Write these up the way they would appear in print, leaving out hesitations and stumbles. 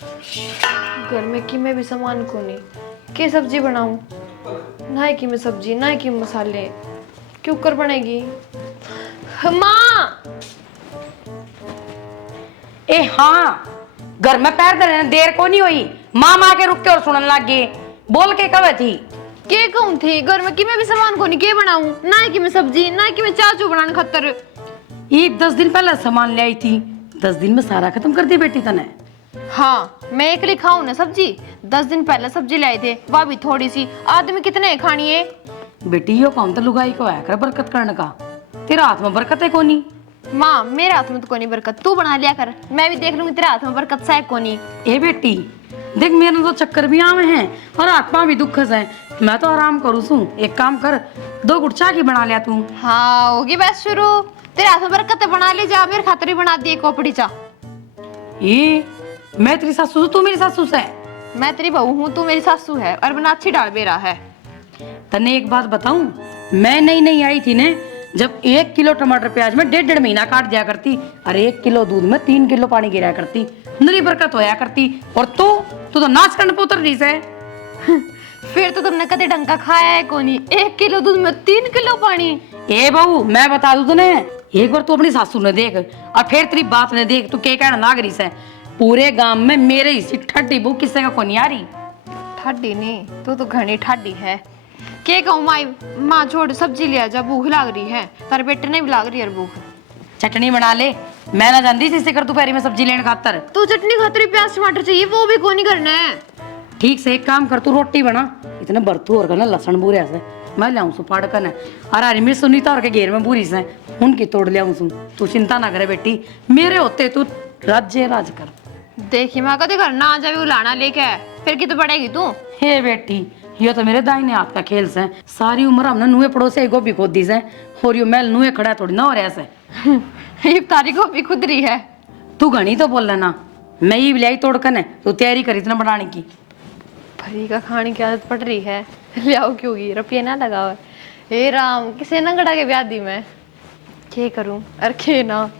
घर में कि मैं भी सामान को नहीं के सब्जी बनाऊं, ना कि मैं सब्जी ना कि मसाले क्यों कर बनेगी। माँ ए हाँ, घर में पैर धरने देर को नहीं हुई, माँ के रुक के और सुनने लग गए। बोल के कब थी के कहूं थी घर में कि मैं भी सामान को नहीं के बनाऊं, ना कि मैं सब्जी ना कि मैं चाचू बनाने खतर। ये 10 दिन पहले सामान ले आई थी, 10 दिन में सारा खत्म कर दी बेटी तने। हाँ मैं एक खाऊं ना सब्जी, 10 दिन पहले सब्जी लाए थे, वह भी थोड़ी सी, आदमी कितने खानी है। बेटी यो कौन तो लुगाई को है कर बरकत करने का, तेरा हाथ में बरकत है कोनी। माँ मेरे हाथ में तो कोनी बरकत, तू बना लिया कर, मैं भी देख लूंगी तेरे हाथ में बरकत सा है कोनी। ए बेटी देख, मेरे तो चक्कर भी आवे हैं और आत्मा भी दुख है, मैं तो आराम करूँ सू। एक काम कर, 2 गुट चाय की बना लिया तू। हाँ होगी बस शुरू, तेरे हाथ में बरकत है, बना ले जा, मेरे खातिर ही बना दी कोपड़ी चा। ये मैं तेरी सासू, तू मेरी सासू से। मैं तेरी बहू हूँ, तू मेरी सासू है, और बना अच्छी डाल बेरा है। तने एक बात बताऊं, मैं नई आई थी ने, जब 1 किलो टमाटर प्याज में 1.5 महीना काट दिया करती, और 1 किलो दूध में 3 किलो पानी गिराया करती, नरी बरकत होया करती। और तू तो नाच करने पे उतर रही से। फिर तो तुमने कदे ढंग का खाया है कोनी, 1 किलो दूध में 3 किलो पानी। ए बहू मैं बता दूं तने, एक बार तू अपनी सासू ने देख और फिर तेरी बात ने देख, तू के कहना लाग रही से। पूरे गांव में मेरे ही ठड्डी बहू किसी का कोनी आ रही। ठाडी नहीं, तू तो घनी ठाडी है। के कहूँ माई, माँ छोड़ सब्जी लिया जा, भूख लाग रही है, तारे बेटे ने भी लाग रही है भूख। चटनी बना ले, मैं ना जानती जिससे कर दोपहरी में सब्जी लेने खातर। तू चटनी खातिर प्याज टमाटर चाहिए, वो भी कोनी करना है। ठीक से एक काम कर, तू रोटी बना, इतने बर्तू और ना लसन बूरे से मैं लाऊं सु फाड़ कर, और हरी मिर्च सुनीता और के घेर में बूरी से उनकी तोड़ लियाऊं सु। तू चिंता ना करे बेटी, मेरे होते तू राज्य राज कर। देखी माँ कदे घर ना आ जावे उलाना लेके, फिर की तो पड़ेगी तू। हे बेटी यो तो मेरे दाहिने हाथ का खेल से, सारी उम्र हमने नुए पड़ोसे गोभी खोदी से, और यो मैल नुए खड़ा थोड़ी ना हो रहा से। ये तारी गोभी खुदरी है। तू घनी तो बोल लेना, मैं ही लियाई तोड़ कर, तू तैयारी करी इतना बनाने की। भरी का खाने की आदत पड़ रही है, लियाओ क्यों गी, रुपये ना लगाओ। हे राम, किसे ना गड़ा के ब्याह दी मैं, क्या करूं अरखे ना।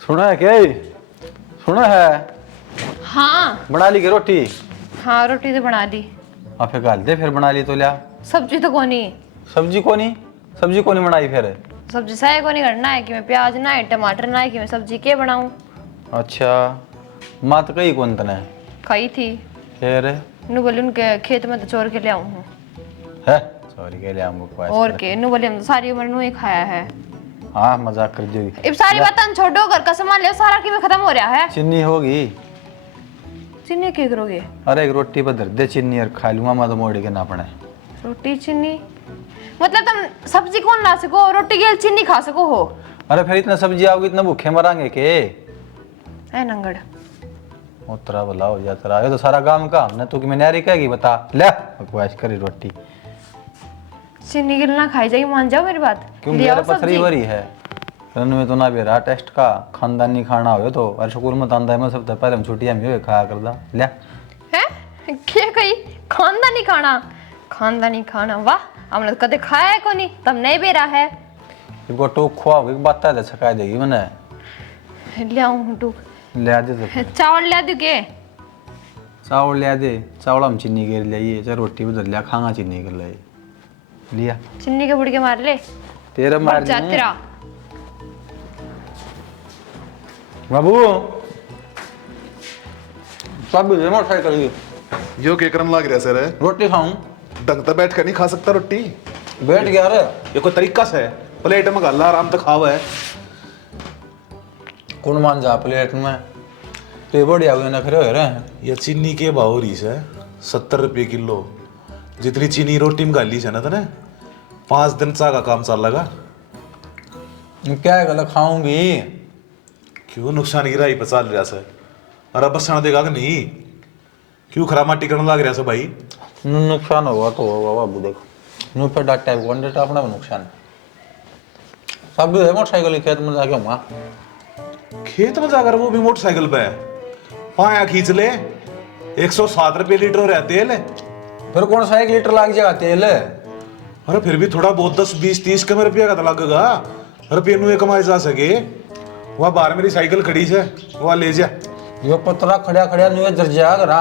सुना है क्या? सुना है? हाँ बना ली क्या रोटी? हाँ रोटी तो बना ली। आप फिर गाल दे, फिर बना ली तो लिया। सब्जी तो कोनी। सब्जी को नहीं बनाई फिर? सब्जी साय को नहीं करना है कि मैं प्याज ना है टमाटर ना है कि मैं सब्जी के बनाऊं। अच्छा माँ तो कही कौन तने खाई थी, फिर नु बोले उनके खेत में तो चोर के ले आऊं हूँ। है सॉरी के लिए हम बकवास और कर। के नु बोले हम तो सारी उम्र नु ही खाया है। हाँ मजाक कर दी। अब सारी बातें छोड़ो, घर का सामान ले सारा कि में खत्म हो रहा है। चीनी होगी? चीनी क्या करोगे? अरे एक रोटी पर धर दे चीनी और खा लूंगा मैं, तो मोड़ी के ना पड़े। रोटी चीनी मतलब तुम सब्जी कौन ला सको, रोटी के चीनी खा सको हो? अरे फिर इतना सब्जी आओगी, इतना भूखे मरांगे के? है नंगड़ उतरा भला हो जाता रहा, ये तो सारा काम का हमने तो कि मैं न्यारी कहेगी बता ले बकवास करी रोटी। चीनी गिल ना खाई जाएगी, मान जाओ मेरी बात। क्यों ले मेरे आओ पथरी सब्जी। भरी है में तो ना भी रहा टेस्ट का, खानदानी खाना हो तो और स्कूल में तांदा में सब पहले हम छुट्टियां में हो खाया करदा ले। हैं क्या कही खानदानी खाना? खानदानी खाना वाह, हमने तो कदे खाया है कोनी, तब नहीं बेरा है। इनको टोक खुआओगे बात है छका देगी मैंने। ले आऊं टूक, ले दे तो चावल ले दू के? चावल ले दे, चावल हम चीनी के लिए चाहे रोटी भी धर लिया, खागा चीनी के लिए लिया। चीनी के बुड़के मार ले तेरा मार जा तेरा। बाबू सब मोटरसाइकिल की यो के क्रम लाग रहा सर है? रोटी खाऊं? ढंग से बैठ कर नहीं खा सकता रोटी? बैठ गया रे। ये कोई तरीका से है? प्लेट में गाला आराम से खावा है। कौन मान जा प्लेट में तो बढ़िया हुए ना खरे हो रहे। ये चीनी के भाव रही है 70 रुपये किलो, जितनी चीनी रोटी में गाली है ना तने 5 दिन चा का काम चल लगा। क्या है गलत खाऊंगी? क्यों नुकसान गिरा ही पचा लिया से? अरे बस देगा कि नहीं? क्यों खरा माटी करने लग रहा से भाई? नुकसान होगा तो होगा बाबू, देखो नु पे डाटा है वन डेटा अपना नुकसान सब भी है। मोटरसाइकिल खेत में जाके होगा, खेत में जाकर वो भी मोटरसाइकिल पे है, पाया खींच ले 107 रुपये लीटर हो रहा है तेल। फिर कौन सा 1 लीटर लग जाएगा तेल? अरे फिर भी थोड़ा बहुत 10 20 30 कम रुपया का तो लगेगा। रुपये नु कमाए जा सके। वह बाहर मेरी साइकिल खड़ी है, वह ले जा। यो पतरा खड़ा खड़ा नुए दर्जा करा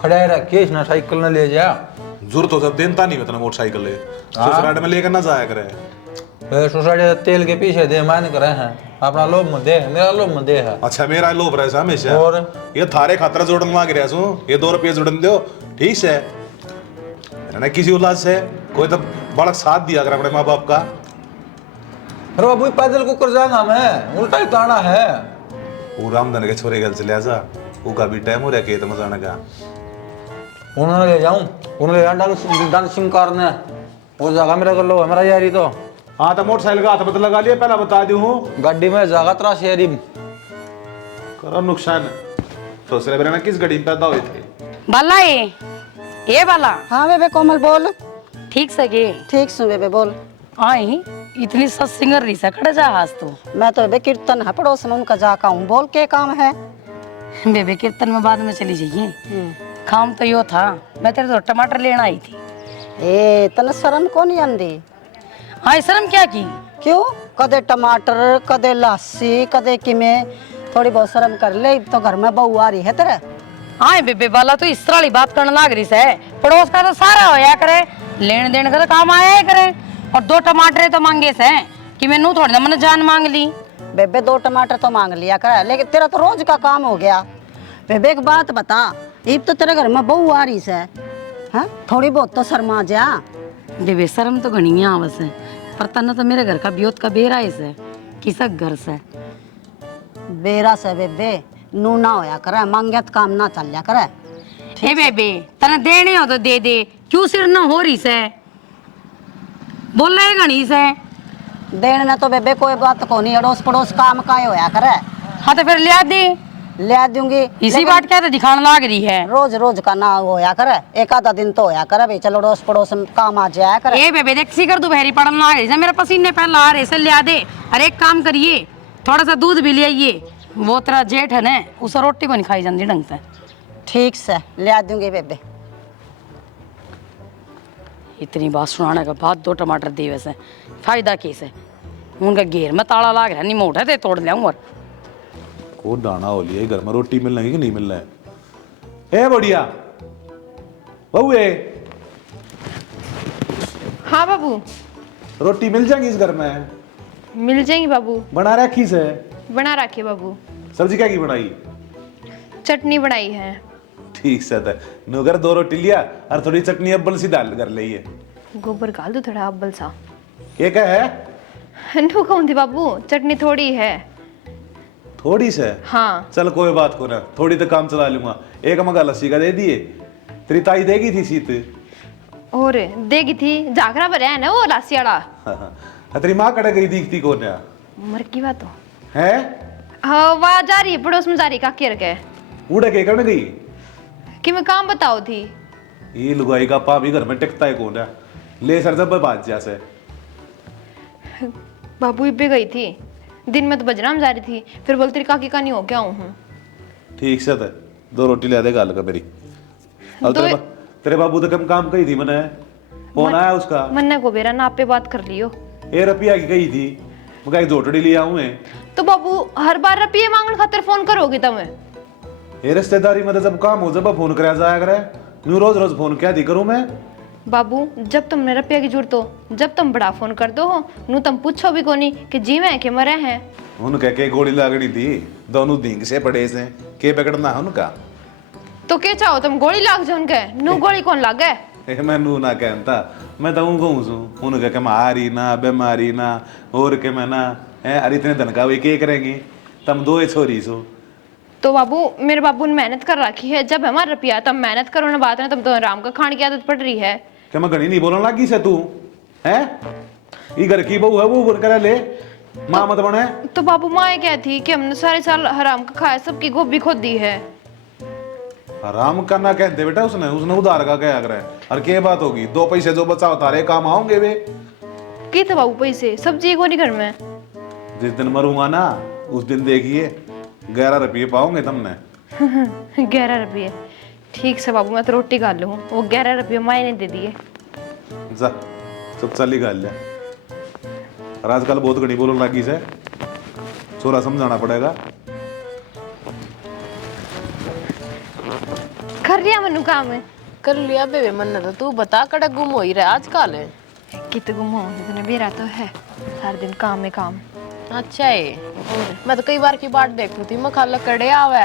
खड़ा रखे ना साइकिल न ले जा जरूरत हो जब देनता नहीं इतना मोटरसाइकिल ले ससुराल में लेकर ना जाया करे। सोसाइटी तेल के पीछे दे मान करे हैं अपना लोभ मत दे मेरा लोभ मत दे है। अच्छा मेरा लोभ रहे हमेशा और ये थारे खातर जोड़न मांग रहा हूँ ये 2 रुपये जोड़न दो ठीक है ना किसी उल्लास से कोई तो बड़ा साथ दिया अगर अपने माँ बाप का। अरे बाबू पैदल को कर जाना मैं उल्टा ही ताना है। वो रामधन के छोरे गल चले जा वो का भी टाइम हो रहा खेत में जाने का। उन्होंने ले जाऊं उन्होंने डांड सिंह कारने वो जगह मेरा कर लो हमारा यारी तो। हाँ तो मोटरसाइकिल का हाथ पता लगा लिया पहला बता दूं गाड़ी में जगह तरा शेरी करो नुकसान दूसरे बेरे में किस गाड़ी में पैदा हुए थे। बाला ये बाला। हाँ बेबे कोमल बोल। ठीक से गे ठीक सु बेबे बोल। आई इतनी सत्सिंगर रही से खड़े जा हाथ तो मैं तो बेबे कीर्तन है पड़ोस में उनका जाका हूँ बोल के काम है। बेबे कीर्तन में बाद में चली जाइए काम तो यो था मैं तेरे तो टमाटर लेना आई थी। ए तने शर्म को नहीं आंदी। हाँ शर्म क्या की क्यों कदे टमाटर कदे लस्सी कदे किमे थोड़ी बहुत शर्म कर ले तो घर में बहू आ रही है तेरे। हाँ बेबे बाला तो इस तरह वाली बात करने लग रही से पड़ोस का तो सारा होया करे लेन देन का तो काम आया ही करे और 2 टमाटर तो मांगे से कि मैनू थोड़ी ना मैंने जान मांग ली। बेबे 2 टमाटर तो मांग लिया कर लेकिन तेरा तो रोज का काम हो गया। बेबे एक बात बता अब तो तेरे घर में बहू आ रही है हाँ थोड़ी बहुत तो शर्मा जा। बेबे शर्म तो घनी है आवस है पर तना तो मेरे घर का ब्योत का बेरा है किसा घर से बेरा से बेबे नू ना होया करे मांगे तो काम ना चल जा करे। हे बेबे तना देने हो तो दे दे क्यों सिर न हो रही से बोल रहे घनी से देने में तो बेबे कोई बात को नहीं अड़ोस पड़ोस काम का होया करे। हाँ तो फिर लिया दे ले दूंगी इसी बात क्या तो दिखाने लग रही है। रोज रोज का ना होया करे एक आधा दिन तो होया करे भाई चलो अड़ोस पड़ोस में काम आ जाया करे। ए बेबे देख सी कर दोपहरी पड़न लग रही है मेरे पसीने पहले आ रहे से लिया दे। अरे एक काम करिए थोड़ा सा दूध भी ले आइए वो तेरा जेठ है ना उसे रोटी को नहीं खाई जाती ढंग से। ठीक से ले दूंगी बेबे। इतनी बात सुनाने के बाद 2 टमाटर दे वैसे फायदा कैसे उनका घेर में ताला लाग रहा नहीं मोटा थे तोड़ लिया और को दाना हो लिया घर में रोटी मिलना है कि नहीं मिलना है। ए बढ़िया बहू हाँ बाबू रोटी मिल जाएगी इस घर में मिल जाएंगी बाबू बना रखी से बना रखिए बाबू। सब्जी क्या की बनाई चटनी बनाई है। ठीक से था नगर 2 रोटी लिया और थोड़ी चटनी अब्बल सी दाल कर ली है। गोबर गाल दो थोड़ा अब्बल सा ये क्या है नू कौन थी बाबू चटनी थोड़ी है। थोड़ी से हाँ चल कोई बात को ना थोड़ी तो काम चला लूंगा। एक मगा लस्सी का दे दिए तेरी ताई देगी थी सीत और देगी थी जागरा पर है ना वो लासी वाला। तेरी माँ कड़े गई दिखती कौन है मर की बात हो हैं हाँ वहाँ जा रही है पड़ोस में जा रही काकी रखे उड़े के करने गई कि मैं काम बताओ थी। ये लुगाई का पा भी घर में टिकता है कौन है ले सर जब बात जैसे बाबू इब्बे गई थी दिन में तो बजराम जा रही थी फिर बोलती रही काकी का नहीं हो क्या हूँ। ठीक से 2 रोटी ले दे गाल का मेरी अब तेरे बाबू तो कम काम कही थी मैंने फोन आया उसका मन्ने को बेरा ना आप पे बात कर लियो। ए रुपया की गई थी मैं जोटड़ी ले आऊं तो बाबू हर बार रुपये मांगने खातिर फोन करोगे तुम्हें। ये रिश्तेदारी में जब काम हो जब फोन कराया जाया करे न्यू रोज रोज फोन क्या दी करूं मैं। बाबू जब तुमने रुपया की जरूरत हो जब तुम बड़ा फोन कर दो हो नू तुम पूछो भी कोनी कि जी में के मरे हैं। उनके के गोली लागनी थी दोनों दींग से पड़े से के पकड़ना है उनका तो क्या चाहो तुम गोली लाग जाओ उनके नू गोली कौन लागे। मैं नू ना कहता मैं तो कहूँ सू उनके के मारी ना बीमारी ना और के मैं ना है अरे इतने धन का वे के करेंगी तुम 2 छोरी सो। तो बाबू मेरे बाबू ने मेहनत कर रखी है जब हमारा रुपया तब मेहनत करो ना बात ना तुम तो आराम का खाने की आदत पड़ रही है। क्या मैं घनी नहीं बोलने लगी से तू है ये घर की बहू है वो बोल कर ले माँ मत बने। तो बाबू माँ क्या थी कि हमने सारे साल हराम का खाया सबकी गोभी खोद दी है। आराम करना कहते बेटा उसने उसने उधार का क्या करे और क्या बात होगी 2 पैसे जो बचाओ तारे काम आओगे वे की था बाबू पैसे सब्जी को नहीं घर में। जिस दिन मरूंगा ना उस दिन देखिए 11 रुपये पाओगे तुमने। 11 रुपये ठीक से बाबू मैं तो रोटी खा लूँ वो 11 रुपये माँ ने दे दिए। जा सब चली गाल ले और आजकल बहुत घनी बोलने लगी से छोरा समझाना पड़ेगा। कर लिया मनु काम है कर लिया बेबे मन तो तू बता कड़ा गुम हो ही रहा आजकल है। कित गुम हो इतने बेरा तो है सारा दिन काम में काम। अच्छा है और मैं तो कई बार की बात देख रही थी मैं खाला कड़े आवे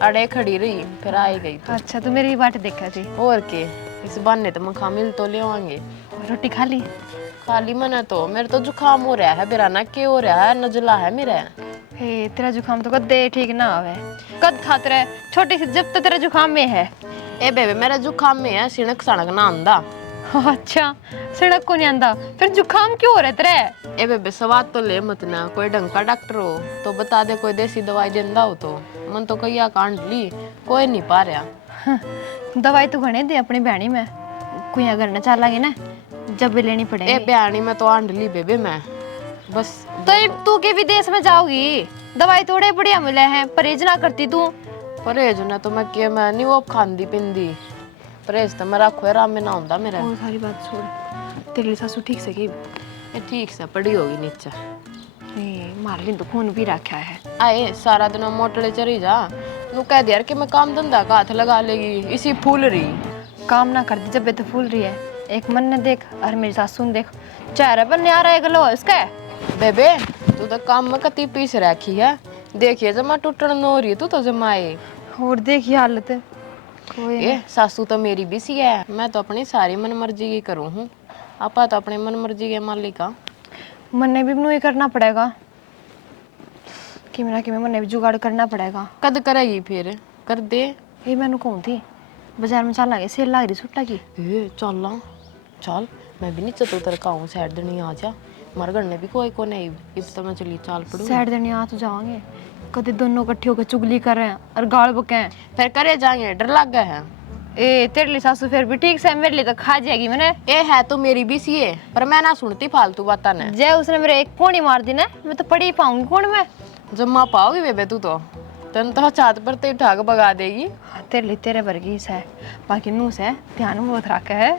अड़े खड़ी रही फिर आई गई तो। अच्छा तो मेरी बाट देखा थी और के इस बहाने तो मैं खा मिल तो ले आएंगे। रोटी खा ली? खाली मना तो मेरे तो जुकाम हो रहा है बिराना के हो रहा है नजला है मेरा। हे तेरा जुकाम तो कदे ठीक ना आवे कद खाते रहे छोटी सी जब तो तेरा जुकाम में है। ए बेबे मेरा जुकाम में है सिणक सणक ना आंदा। अच्छा सड़क को नहीं आंदा फिर जुकाम क्यों हो रहा तेरे? ए बेबे सवाद तो ले मत ना कोई ढंग का डॉक्टर हो तो बता दे कोई देसी दवाई देंदा हो तो मन तो कई कांड ली कोई नहीं पा रहा। दवाई तो घने दे अपनी बहनी में कोई अगर न चलांगे ना जब भी लेनी पड़ेगी। ए बयानी में तो आंड ली बेबे मैं बस। तो तू के विदेश में जाओगी दवाई थोड़े बढ़िया मिले हैं परहेज ना करती तू? परहेज ना तो मैं नहीं वो खांदी पिंदी परहेज तो मैं रखो आराम में ना होंदा मेरा। और सारी बात छोड़ तेरी सासू ठीक से की? ए ठीक से पड़ी होगी नीचे। मार ली तो खून भी रखा है। आए सारा दिन मोटले चरी जा तू कह दिया कि मैं काम धंधा का हाथ लगा लेगी इसी फूल रही काम ना करती जब तो फूल रही है। एक मन ने देख और मेरी सासू ने देख चेहरा बनने आ रहा है गलो इसका। बेबे तू तो काम में कती पीस रखी है देखिए जमा टूटन हो रही है तू तो जमाए। और देखिए हालत कोई ए सासू तो मेरी भी सी है मैं तो अपनी सारी मन मर्जी की करूँ हूँ आपा तो अपने मन मर्जी के मालिका। मन ने भी बनू ही करना पड़ेगा कि मेरा कि मन ने भी जुगाड़ करना पड़ेगा। कद करेगी फिर कर दे। ये मैंने कहूँ थी बाजार में चल लागे सेल लग रही सुट्टा की। ए चल ला चल मैं भी नीचे तो उतर का हूँ साइड देनी आ जा मर घर ने भी कोई को नहीं इब तो मैं चली चाल पड़ू साइड देनी आ तो जाओगे कदे दोनों इकट्ठे होकर चुगली कर रहे हैं और गाल बके फिर करे जाएंगे डर लग गए हैं। ए तेरे लिए सासू फिर भी ठीक से मेरे लिए तो खा जाएगी मैंने। ए है तो मेरी भी सी है पर मैं ना सुनती फालतू बातें ने। जय उसने मेरे एक कोणी मार दी ना मैं तो पढ़ ही पाऊंगी कौन मैं। जम्मा पाओगी बेबे तू तो तन तो छात पर ते उठा के भगा देगी। तेरे लिए तेरे वर्गी है बाकी नू से ध्यान बहुत रखा है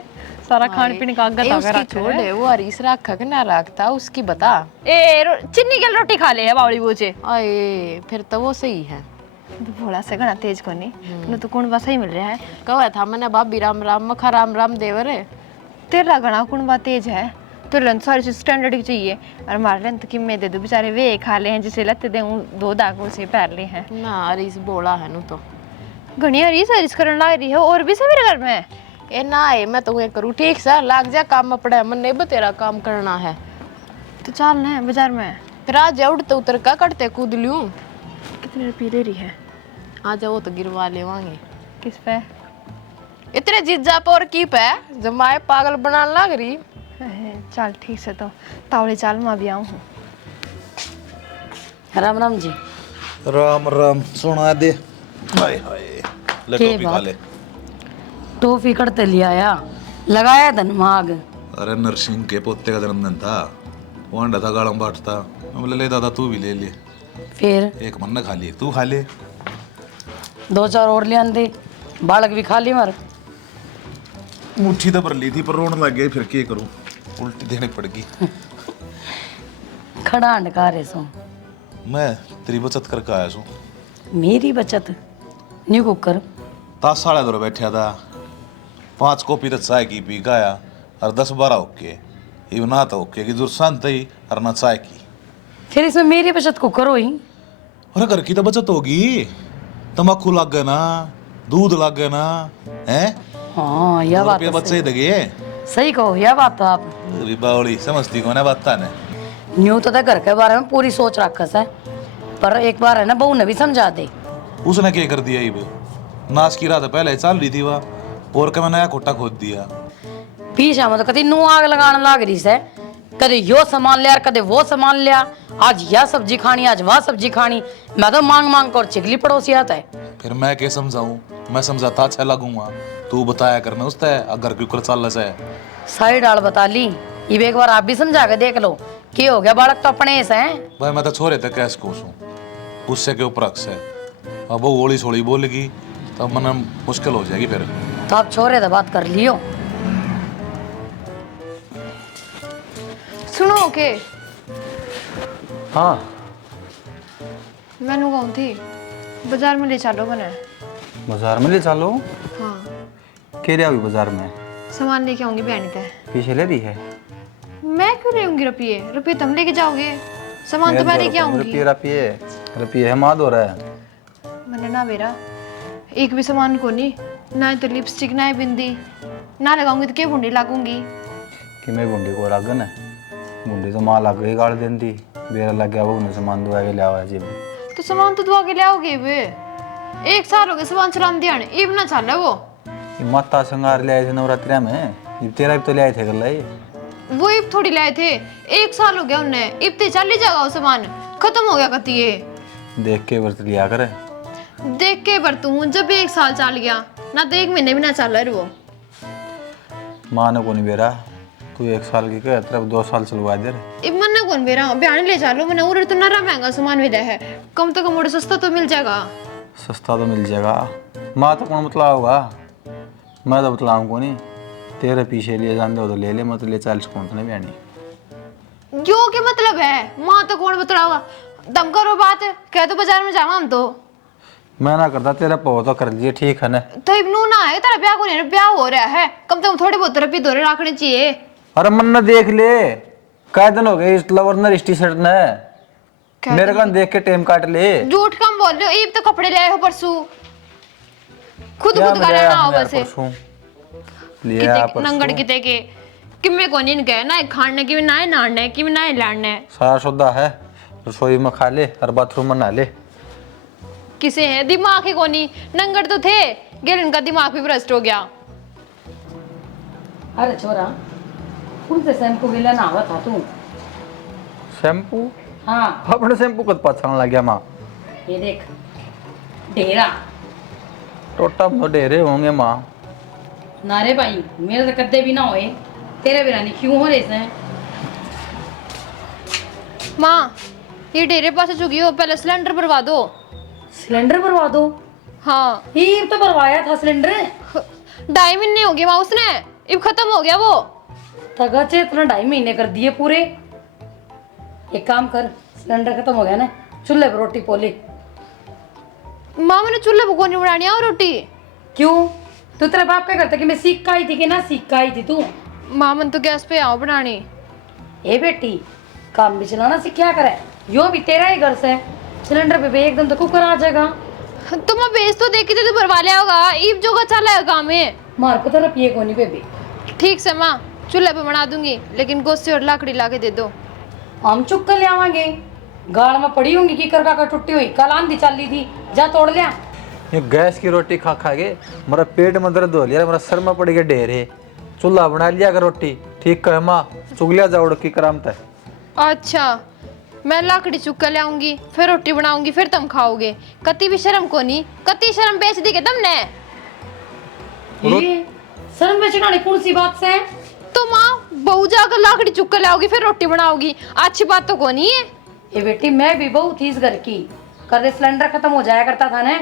सारा खान पीने का ए, उसकी छोड़ दे वो हरीस रखा के ना रखता उसकी बता। चिन्नी की रोटी खा ले है बावड़ी बोचे। आए फिर तो वो सही है भोला से घना तेज को नहीं न तो कुणबा सही मिल रहा है। कहा था मैंने भाभी राम राम मखा राम राम देवरे तेरा घना कुणबा तेज है तो लन सारी स्टैंडर्ड की चाहिए और हमारे लन तो कि मैं दे दो बेचारे वे खा ले हैं जिसे लत्ते दे दो दागों से पैर ले हैं ना हरीस बोला है नु तो घनी हरीस हरीस करने लग रही है और भी से मेरे घर में। ए ना है मैं तो ये करूँ ठीक से लाग जा काम में पड़ा मन नहीं तेरा काम करना है तो चल ना बाजार में फिर आ जा उड़ते उतर का करते कूद लूँ। कितने रुपये दे रही है? आ जा वो तो गिरवा लेवांगे। किस पे? इतने जीजा पर की पे जमाए पागल बनाने लग रही। चल ठीक से तो तावड़े चाल मैं भी आऊँ। राम राम जी। राम राम सुना दे। हाय हाय ले के टोपी खा बात? ले। टोफी करते ले आया लगाया धनमाग। अरे नरसिंह के पोते का जन्मदिन था वो अंडा था गाड़म बांटता मैं बोले ले दादा तू भी ले ले फिर एक मन ने खा ली तू खा ले। दो चार और ले आंदे बालक भी खा ली मर। मुट्ठी तो भर ली थी पर रोने लग गई फिर क्या करूं उल्टी देनी पड़ गई। खड़ा अंडका रहे सो मैं तेरी बचत करके आया हूँ। मेरी बचत न्यू कुकर 10 साढ़े दो बैठा था 5 कॉपी तो चाय की पी गया और 10-12 ओके ये ना तो ओके की दूर शांत ही और ना चाय की। फिर इसमें मेरी बचत कुकर हुई। अरे घर की तो बचत होगी तम्बाकू लग गए ना दूध लग गए ना है। हाँ यह बात तो बच्चे दगे सही कहो यह बात तो आप बावड़ी समझती कौन है बात ने। न्यू तो घर के बारे में पूरी सोच रखस है पर एक बार है ना बहू ने भी समझा दे। उसने क्या कर दिया ये नाश की रात पहले चल रही थी वह और क्या नया खोटा खोद दिया। पीछा में तो कभी नू आग लगाने लग रही है कदे यो सामान लिया कदे वो सामान लिया आज यह सब्जी खानी आज वह सब्जी खानी मैं तो मांग मांग कर चिकली पड़ोसी आता है। फिर मैं क्या समझाऊं मैं समझाता अच्छा लगूंगा तू बताया करना उसता है अगर क्यों कर चल रहा है सारी डाल बता ली ये एक बार आप भी समझा के देख लो क्या हो गया बालक तो अपने से हैं। भाई मैं तो छोरे तक कैसे कोसूं उससे के ऊपर अक्स है अब वो ओली सोली बोलेगी तब मन मुश्किल हो जाएगी फिर। तो आप छोरे तो बात कर लियो। सुनो के हाँ मैनू कहूँ थी बाजार में ले चलो मैंने बाजार में ले चलो। हाँ के रही बाजार में? सामान लेके आऊंगी बहनी तय। पीछे ले दी है? मैं क्यों लेऊंगी रुपये? रुपये तुम लेके जाओगे, सामान तो मैं लेके आऊंगी। रुपये रुपये रुपये है माँ दो रहा है। मैंने ना मेरा एक भी सामान को नहीं, ना तो लिपस्टिक ना बिंदी ना लगाऊंगी तो क्या बूंदी लागूंगी? कि मैं बूंदी को लागन है, बूंदी तो माँ लग गई गाड़ देती, बेरा लग गया वो उन्हें सामान दुआ के लिया हुआ जी। तो सामान तो धुआ के ले आओगे वे, 1 साल हो गए सामान चलाने दिया इब ना चल वो। माता संगार ले आए थे नवरात्रि में, ये तेरा भी तो ले आए थे गल्ला ये। वो इब थोड़ी लाए थे, 1 साल हो गया उन्हें, इब ते चल ही जाएगा वो सामान, खत्म हो गया कती ये। देख के बर्त लिया करे। देख के बरतू हूँ, जब 1 साल चल गया ना तो 1 महीने भी ना चल रहा वो। माँ ने को नहीं बेरा, तू 1 साल की कह तेरा 2 साल चलवा दे। इब मन्ना कौन बेरा बयान ले चलो, मैंने उधर तो नरा महंगा सामान मिला है, कम तो कम और सस्ता तो मिल जाएगा। सस्ता तो मिल जाएगा, माँ तो कौन बतला होगा, मैं तो बतलाऊँ को नहीं। तेरे पीछे लिए जान दो तो ले ले, मत ले 40 कौन तो नहीं बयानी। जो के मतलब है माँ तो कौन बतलावा, दम करो बात, कह तो बाजार में जावा हम तो। मैं ना करता, तेरा पो तो कर दिए ठीक है ना। तो इब्नू ना है तेरा ब्याह को नहीं, ब्याह हो रहा है, कम से कम थोड़े बहुत रुपये दौरे रखने चाहिए। अरे मन ना देख ले, कै दिन हो गए इस लवर न टी शर्ट ने, मेरे का देख के टाइम काट ले। झूठ कम बोल रहे हो, ईब तो कपड़े ले आए हो परसों, खुद क्या खुद का मिला लेना यार हो यार वैसे। परसों? लिया किते नंगड़ परसों। किते के किम्मे को नहीं गए ना, खाने की भी ना है, नाड़ने की भी ना है, लाड़ने सारा सौदा है, रसोई में खा ले और बाथरूम में नहा ले। किसे है दिमाग ही कोनी, नंगड़ तो थे गेल, इनका दिमाग भी भ्रष्ट हो गया। अरे छोरा, कौन से शैम्पू के लेना हुआ था तू? शैम्पू? हाँ अपने शैम्पू को पहचान लग गया माँ। ये देख, डेरा। टोटा तो डेरे होंगे माँ। ना रे भाई, मेरे से कद्दे भी ना होए, तेरे भी रानी क्यों हो रहे से? माँ ये डेरे पास चुकी हो, पहले सिलेंडर भरवा दो। सिलेंडर भरवा दो? हाँ ये तो भरवाया था सिलेंडर। 2.5 महीने हो गए माँ, उसने इब खत्म हो गया वो। तगाचे इतना 2.5 महीने कर दिए पूरे। एक काम कर, सिलेंडर खत्म हो गया ना, चूल्हे पर रोटी पोले। माँ मैंने चूल्हे पर कौन बनानी है रोटी? क्यों, तू तेरा बाप क्या करता कि मैं सीख का आई थी कि ना सीख का आई थी तू? माँ मन तो गैस पे आओ बनानी। ए बेटी, काम भी चलाना सीखा करे, यो भी तेरा ही घर से, सिलेंडर पे भी एकदम तो कुकर आ जाएगा। तो मैं बेच तो देखी थी, तो भरवा लिया होगा, ईब जो का चला है काम में। मार को तरफ ये कोनी बेबी। ठीक से माँ, चूल्हे पे बना दूंगी, लेकिन गोश्ती और लकड़ी ला के दे दो। हम चुप कर ले आवांगे, गाड़ में पड़ी होंगी की कर का टूटी हुई, कल आंधी चल रही थी, जा तोड़ लिया। ये गैस की रोटी खा खा के मेरा पेट में दर्द हो लिया, मेरा सर में पड़ गया ढेरे। चूल्हा बना लिया कर रोटी, ठीक कह माँ, चुगलिया जाओ की करामत है। अच्छा मैं लकड़ी चुक कर ले आऊंगी, फिर रोटी बनाऊंगी, फिर तुम खाओगे। कति भी शर्म को नहीं, कति शर्म बेच दी के तुमने। ये शर्म में चिढ़ाने कौन सी बात से? तो माँ बहू जाकर लकड़ी चुक कर ले आओगी, फिर रोटी बनाओगी, अच्छी बात तो को नहीं है। ये बेटी मैं भी बहू थी इस घर की, कर सिलेंडर खत्म हो जाया करता था ना,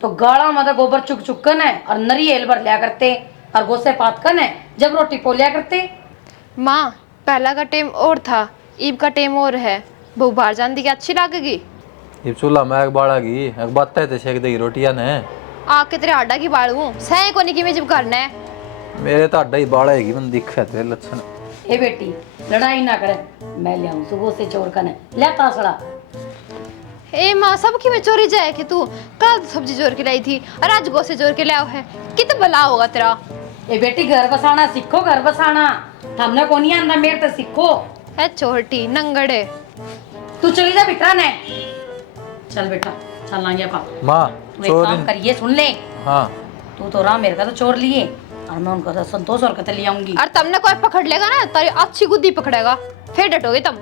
तो गाड़ा में गोबर चुक चुक कर न और नरियल भर लिया करते और गोसे पात कर न जब रोटी पो लिया करते। माँ पहला का टाइम और था, ईब का टाइम और है, बहू बाहर जाने की अच्छी लगेगी। ये चूल्हा में एक बाड़ागी, एक बात है सेक देगी रोटियां ने। आके तेरे आडा की बाड़ू सह को नहीं कि मैं जब करना है। मेरे तो आडा ही बाड़ाएगी, मन दिखे तेरे लक्षण। ए बेटी लड़ाई ना करे, मैं ले आऊं सुबह से चोर कने ले तासड़ा। ए माँ सबकी में चोरी जाए कि तू कल सब्जी चोर के लाई थी और आज गोसे चोर के लाओ है, कितना भला होगा तेरा। ए बेटी घर बसाना सीखो, घर बसाना हमने को नहीं आंदा, मेरे तो सीखो। है छोटी नंगड़े, तू चली जा बिटरा ने, चल बेटा चल लांगे पापा। माँ तू एक काम करिए सुन ले, हाँ तू तो रहा मेरे का तो चोर लिए और मैं उनका तो संतोष और कतल ले आऊंगी। और तुमने कोई पकड़ लेगा ना, तारी अच्छी गुद्दी पकड़ेगा, फिर डटोगे तुम।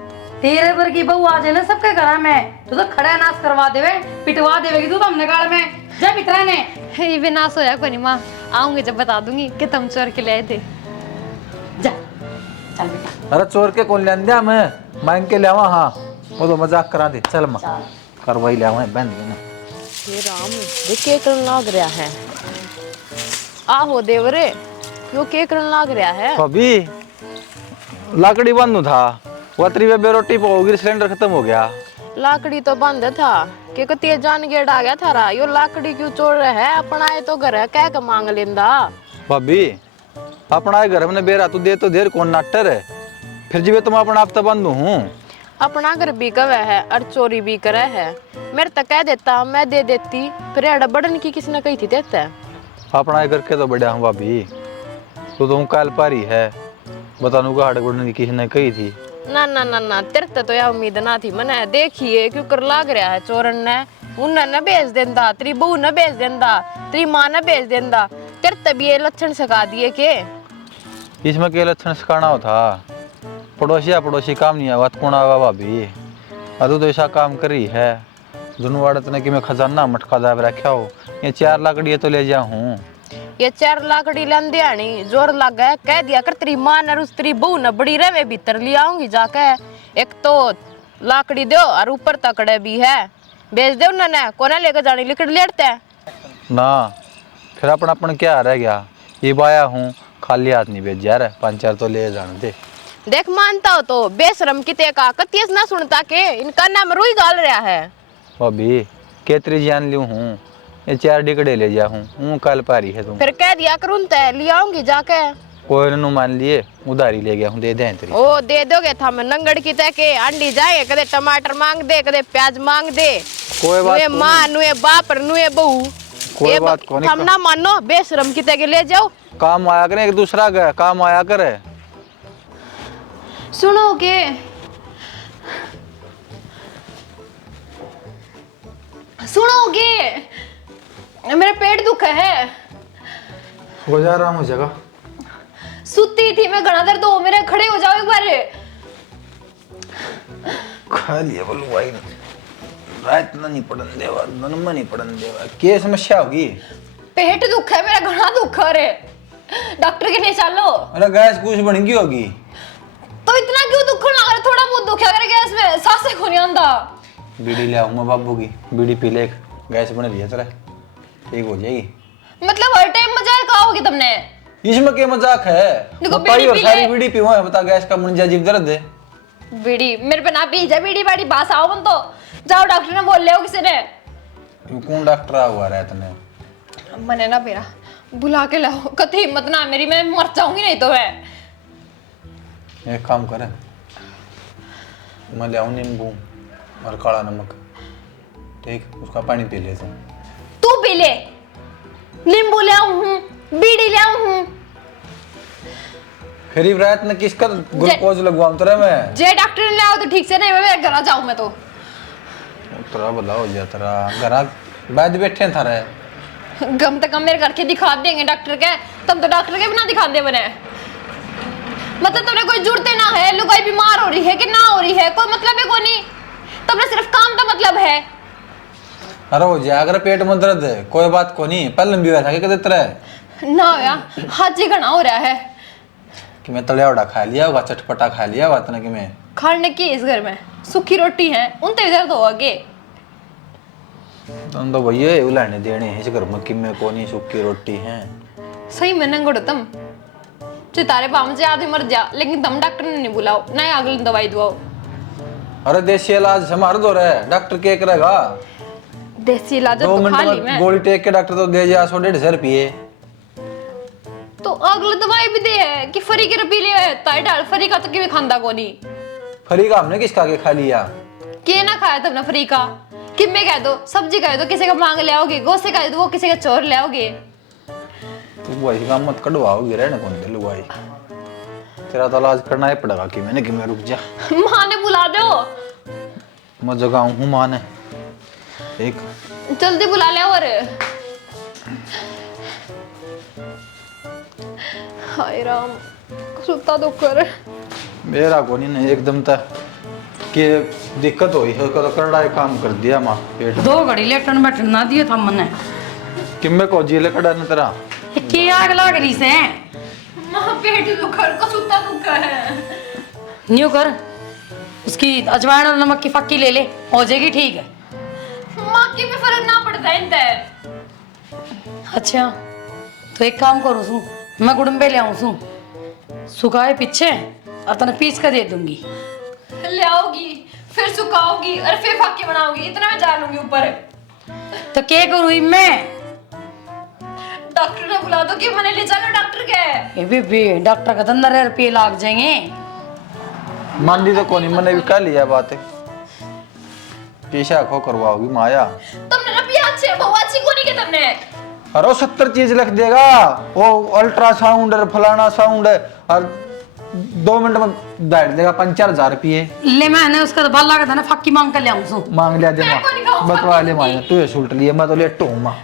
तेरे वर्गी बहू आ जाए ना सबके घर में, तू तो खड़ा नाश करवा देवे, पिटवा देवेगी तू तो हमने गाड़ में। जा बिटरा ने, ये भी नाश होया कोनी माँ, आऊंगी जब बता दूंगी कि तुम चोर के ले आए थे। जा चल बेटा। अरे चोर के कौन लेन दिया, मैं मांग के ले आवा। हाँ वो तो मजाक करा दे, चल माँ करवाई ले आवा बहन देना। हे राम, ये के करन लाग रहा है? आहो देवरे, यो के करन लाग रहा है? अभी लकड़ी बंद था, वतरी पे रोटी होगी, सिलेंडर खत्म हो गया। लाकड़ी तो बंद था कि कती जान गेड़ आ गया थारा। यो लाकड़ी क्यों चोर रहा है? अपना आए तो घर है, कह के मांग लेंदा। भाभी अपना घर में बेरा तू दे तो देर कौन नाटर है, फिर जीवे तुम अपना आप तो बंद हूँ। अपना घर भी कवे है और चोरी भी करे है। मेरे तक कह देता, मैं दे देती, फिर एड़ा बड़न की किसने कही थी देता है। अपना घर के तो बढ़िया हूँ भाभी, तू काल पारी है, बतानू का हाड़ गुड़ने की किसी ने कही थी। ना ना ना ना, तेरे तो यह उम्मीद ना थी मने। देखिए क्यों कर लाग रहा है चोरन ने, उन्हें न बेच देंदा, तेरी बहू न बेच देंदा, तेरी माँ न बेच देंदा। तेरे तब ये लक्षण सिखा दिए के इसमें के लक्षण सिखाना हो था, पड़ोसी काम नहीं आवा कौन आवा भाभी। अदू तो ऐसा काम करी है जुनवाड़त ने कि मैं खजाना मटका दाब रखा हो, ये 4 लाकड़ी तो ले जा हूँ। ये 4 लाकड़ी लन दियानी जोर लग गया, कह दिया कर तेरी माँ न उस तेरी बहू न बड़ी रहे भीतर ले आऊंगी जाके। एक तो लाकड़ी दो और ऊपर तकड़े भी है, बेच दे उन्होंने कोने लेकर जानी लिकड़ लेटते है ना। फिर अपन क्या रह गया, ये बाया हूँ खाली हाथ नहीं भेज जा रहा, 5-4 तो ले जाने दे। देख मानता हो तो बेशरम किते का कतियस ना सुनता के इनका नाम रुई गाल रहा है। भाभी केतरी जान लियो हूँ, ये 4 डिकड़े ले जा हूँ कल पारी है तुम। फिर कह दिया करूँ तय ले आऊंगी जाके। कोई ने मान लिए उधारी ले गया हूँ, दे दे तेरी। ओ दे दोगे था मैं नंगड़ की तय के अंडी जाए, कदे टमाटर मांग दे, कदे प्याज मांग दे। कोई बात नुए माँ नुए बाप नुए बहू, कोई बात को नहीं। हम ना मानो बेशरम की तय के ले जाओ। काम आया करे, एक दूसरा का काम आया करे। सुनोगे? सुनोगे? मेरा पेट दुख है। गुजार रहा हूँ जगह। सुती थी मैं, घना दर्द हो मेरे, खड़े हो जाओ एक बार। खा लिया बोलू भाई, रात ना नहीं पड़न देवा, ननमा नहीं पड़न देवा, क्या समस्या होगी? पेट दुख है मेरा, घना दुख है रे। डॉक्टर के नहीं चलो। अरे गैस कुछ बन गई होगी। तो इतना क्यों दुख ना करे? थोड़ा बहुत दुख है गैस में, सांसें को नहीं आंदा। बीड़ी ले आऊंगा बाबू की, बीड़ी पी ले, गैस बन लिया तेरा, ठीक हो जाएगी। मतलब हर टाइम मजाक खाओगे तुमने? इसमें क्या मजाक है? देखो, बताइए, बीड़ी पी सारी ले। बीड़ी पीवा है, बता गैस का मुंजा जीव दर्द है। बीड़ी मेरे पे ना पी जा, बीड़ी बाड़ी बास आओ मन तो जाओ, डॉक्टर ने बोल लिया किसी ने। क्यों कौन डॉक्टर आ हुआ रहा तने? मने ना मेरा बुला के लाओ, कतई हिम्मत ना मेरी, मैं मर जाऊंगी नहीं तो। मैं एक काम करे, मैं ले आऊं नींबू और काला नमक, ठीक, उसका पानी पी ले तू पी ले। नींबू ले आऊं हूं, बीड़ी ले आऊं हूं। फिर रात में किसका ग्लूकोज लगवाऊं तेरे में? जे डॉक्टर ने लाओ तो ठीक से, नहीं मैं घर आ जाऊं मैं तो। तेरा भला हो जाए, तेरा घर बैठ बैठे था रे। कम से कम मेरे घर के दिखा देंगे डॉक्टर के, तुम तो डॉक्टर के बिना दिखा दे बने। मतलब तुमने कोई जुड़ते ना है, लुगाई बीमार हो रही है कि ना हो रही है, कोई मतलब है को नहीं, तुमने सिर्फ काम का मतलब है। अरे हो जाए, अगर पेट में दर्द है कोई बात को नहीं, पहले भी वैसा क्या कहते तेरे ना हो यार, हाथ जी घना हो रहा है कि मैं तलिया उड़ा खा लिया होगा, चटपटा खा लिया होगा तने कि मैं खाने की इस घर में सूखी रोटी है, उनते भी दर्द होगा के? तुम तो भैया उलाने देने हैं इस घर में कि मैं कोनी सूखी रोटी है। सही में नंगड़ो तुम, सितारे पाम से आधे मर जा, लेकिन तुम डॉक्टर ने नहीं बुलाओ, ना अगली दवाई दवाओ। अरे देसी इलाज हमारे दो रहे, डॉक्टर क्या करेगा? देसी इलाज 2 तो खा ली मिनट में मैं, गोली टेक के डॉक्टर तो दे जा 100-150 रुपये। तो अगली दवाई भी दे है कि फरी के रपी ले है, ताई डाल फरी का तो किवे खांदा को नहीं। फरी का हमने किसका के खा लिया? के ना खाया तुमने फरी का? किम्मे कह दो, सब्जी कह दो किसी का मांग ले आओगे, गोसे कह दो वो किसी का चोर ले आओगे। तू भाई का मत कड़वाओगे रे ना कौन दे लुगाई, तेरा तो इलाज करना ही पड़ेगा कि मैंने कि मैं रुक जा। माँ ने बुला दो, मैं जगाऊं हूँ माँ ने, एक जल्दी बुला ले। और हाय राम, सुता तो कर मेरा को नहीं एकदम तक कि दिक्कत हुई है, तो करड़ा काम कर दिया माँ पेट 2 घड़ी लेटन बैठन ना दियो था मने कि मैं को जिले कड़ा न तेरा की आग लग रही से। माँ पेट दुखर को सुता दुखा है। न्यू कर, उसकी अजवाइन और नमक की फक्की ले ले, हो जाएगी ठीक है। माँ की में फर्क ना पड़ता है इनते। अच्छा तो एक काम करूँ सू, मैं गुड़म्बे ले आऊँ सू, सुखाए पीछे और तने पीस कर दे दूंगी। ले आओगी फिर सुखाओगी और फिर फाके बनाओगी, इतना मैं जान लूंगी ऊपर। तो क्या करूँ मैं? डॉक्टर ने बुला दो कि मैंने ले चलो, डॉक्टर क्या है? ये भी डॉक्टर का 15,000 लाग जाएंगे। मान ली तो कोनी, मैंने भी कह लिया बात है, पेशा खो करवाओगी माया। तुमने ना पिया अच्छे बहुत अच्छी को नहीं के तुमने। अरे 70 चीज लिख देगा वो, अल्ट्रासाउंड और फलाना साउंड और 2 मिनट में बैठ देगा 5-4 रुपये। ले मैंने उसका तो बाल लगा था ना, फाकी मांग कर ले आऊं सो। मांग लिया दे मैं को नहीं खाऊं, बतवा ले माया, तू ये सुल्ट लिया, मैं तो लेट हूँ माँ।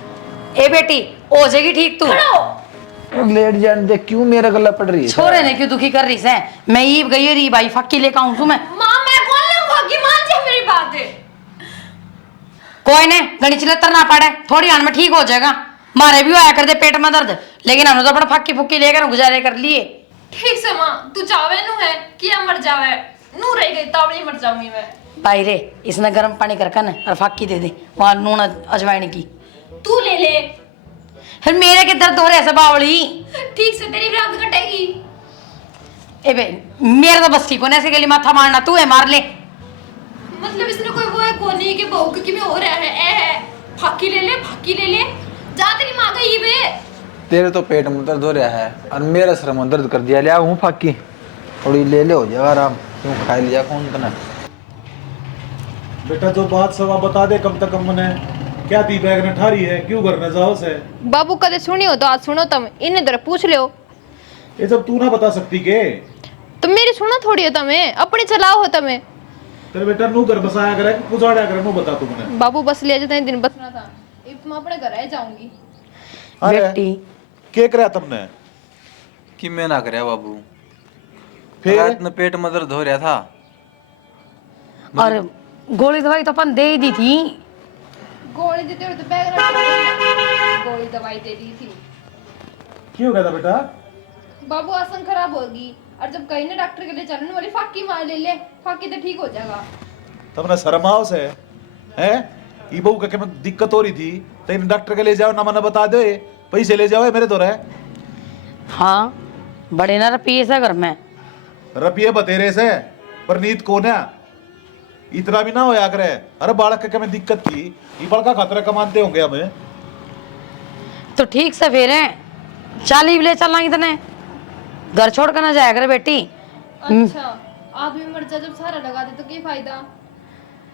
ए बेटी हो जाएगी ठीक तू। लेट जाने दे, क्यों मेरा गला पड़ रही है? छोरे ने क्यों दुखी कर रही है? मैं ईब गई री भाई, फाकी लेकर आऊं तू मैं। माँ मैं कौन लूं फाकी, मान जा मेरी बात है। कोई ने गणित चिलतर ना पड़े, थोड़ी आन में ठीक हो जाएगा। मारे भी होया कर दे पेट में दर्द, लेकिन हमने तो अपना फाकी फुक्की लेकर गुजारे कर लिए। ठीक से माँ, तू चावे नू है कि या मर जावे? नू रह गई तावड़ी मर जाऊंगी मैं। भाई रे इसने गर्म पानी कर न और फाकी दे दे, वहां नून अजवाइन की। तू ले ले। फिर मेरे के दर्द हो रहे ऐसे बावली। ठीक से तेरी रात कटेगी। ए बे मेरा तो बस ठीक होने ऐसे के लिए माथा मारना, तू है मार ले। मतलब इसने कोई वो है कौन नहीं कि बहू की में हो रहा है, ए है फाकी ले ले, फाकी ले ले। जा तेरी माँ गई बे। तेरे तो पेट में दर्द हो रहा है और मेरा सर में दर्द कर दिया, लिया हूँ फाकी, थोड़ी ले ले हो जाएगा आराम। क्यों खा लिया कौन तना? बेटा जो बात सवा बता दे कम तक कम मने, क्या दी बैग ने ठारी है, क्यों करने जाओ से? बाबू कदे सुनी हो तो आज सुनो, तुम इन्हें इधर पूछ लो। ये सब तू ना बता सकती के? तुम मेरी सुनो थोड़ी हो, तुम्हें अपनी चलाओ हो तुम्हें। तेरे बेटा नू घर बसाया करे पुजाड़या करे, नू बता तू मने। बाबू बस ले जाते हैं दिन बसना था। अब तुम अपने घर आ जाऊंगी। अरे बेटी के करे तुमने? कि मैं ना करे बाबू, फिर रात में पेट में दर्द हो रहा था। और गोली दवाई तो अपन दे ही दी थी। गोली देते हुए तो बैग रख, गोली दवाई दे दी थी। क्यों कहता बेटा? बाबू आसन खराब होगी और जब कहीं ना डॉक्टर के लिए चलने वाली फाकी मार ले ले, फाकी तो ठीक हो जाएगा। तुमने शर्म आओ से हैं? ई बहू के में दिक्कत हो रही थी तो इन डॉक्टर के ले जाओ ना, मना बता दे, पैसे ले जाओ मेरे तो रहे। हाँ बड़े ना रुपये से घर में रुपये बतेरे से पर नीत कौन है? इतना भी ना होया करे। अरे बालक के में दिक्कत थी, ये बड़का खतरा कमाते होंगे हमें। तो ठीक से फिर है, चल ही ले चलना इतने, घर छोड़ कर ना जाया करे बेटी। अच्छा आदमी मर जा जब सारा लगा दे तो क्या फायदा?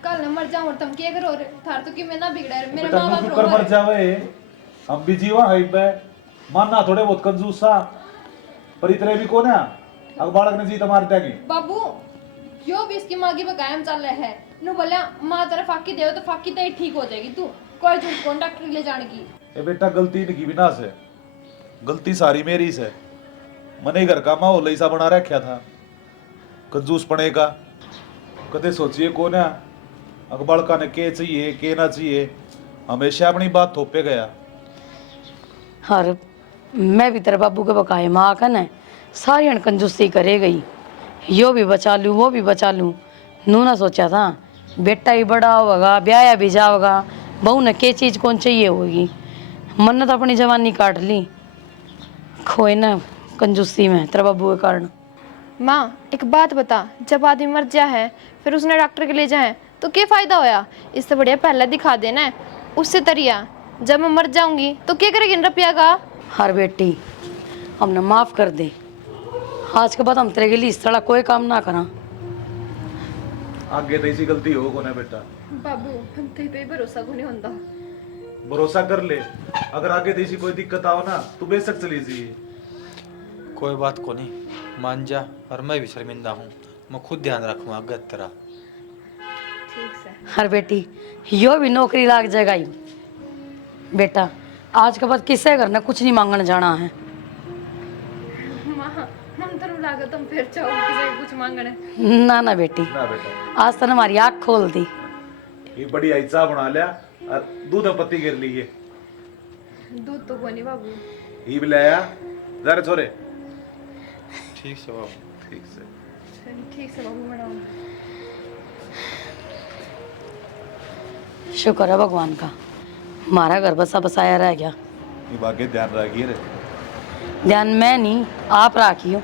कल न मर जाऊं और तुम क्या करो? थार तो कि मैं ना बिगड़ा है, मेरे बेटा माँ तू बाप कर रो मर जावे, हम भी जीवा है पे मानना थोड़े बहुत कंजूस सा, पर इतने भी कौन है? अब बालक ने जीत मार देगी। बाबू यो भी इसकी माँ की बकायम चल रहा है। नु बोले माँ तेरा फाकी दे तो फाकी तो ही ठीक हो जाएगी। तू कोई झूठ कौन डॉक्टर ले जाने की? ए बेटा गलती इनकी बिना से, गलती सारी मेरी से। मैंने घर का माहौल ऐसा बना रखा था कंजूस पने का। कदे सोचिए कौन है अकबर का ने के चाहिए के ना चाहिए, हमेशा अपनी बात थोपे गया। और मैं भी तेरे बाबू के बकाए माँ का न सारी अनकंजूसी करे गई, यो भी बचा लूँ वो भी बचा लूँ। नू ना सोचा था बेटा ही बड़ा होगा, ब्याह भी जाओगा, बहू ने के चीज़ कौन चाहिए होगी। मन तो अपनी जवानी काट ली, खोए ना कंजूसी में तेरे बाबू के कारण। माँ एक बात बता, जब आदमी मर जा है फिर उसने डॉक्टर के ले जाए तो क्या फायदा होया? इससे बढ़िया पहले दिखा देना है, उससे तरिया जब मैं मर जाऊंगी तो क्या करेगी इन रुपया का? हर बेटी हमने माफ़ कर दे, आज के बाद हम तेरे के लिए इस तरह कोई काम ना करा। आगे तो ऐसी गलती हो कोने बेटा, बाबू हम ते पे भरोसा को नहीं होता। भरोसा कर ले। अगर आगे तो ऐसी कोई दिक्कत आओ ना तू बेशक चली जाइए। कोई बात को नहीं, मान जा, और मैं भी शर्मिंदा हूँ, मैं खुद ध्यान रखूँगा अगर तेरा। हर बेटी यो भी नौकरी लाग जाएगा ही बेटा। आज के बाद किससे घर ने कुछ नहीं मांगने जाना है। माँ हम तो लागे तुम फिर चाहो किसी को कुछ मांगने। ना ना बेटी, ना बेटा आज तो हमारी आँख खोल दी। ये बड़ी ऐसा बना लिया और दूध और पत्ती गिर ली है। दूध तो कोनी बाबू। ये भी लाया जरा छोरे। ठीक से बाबू, ठीक से। ठीक से बाबू बनाओ। शुक्र है भगवान का, हमारा घर बसा बसाया रह गया। ये बाकी ध्यान रखिए रे। ध्यान मैं नहीं आप राखियो।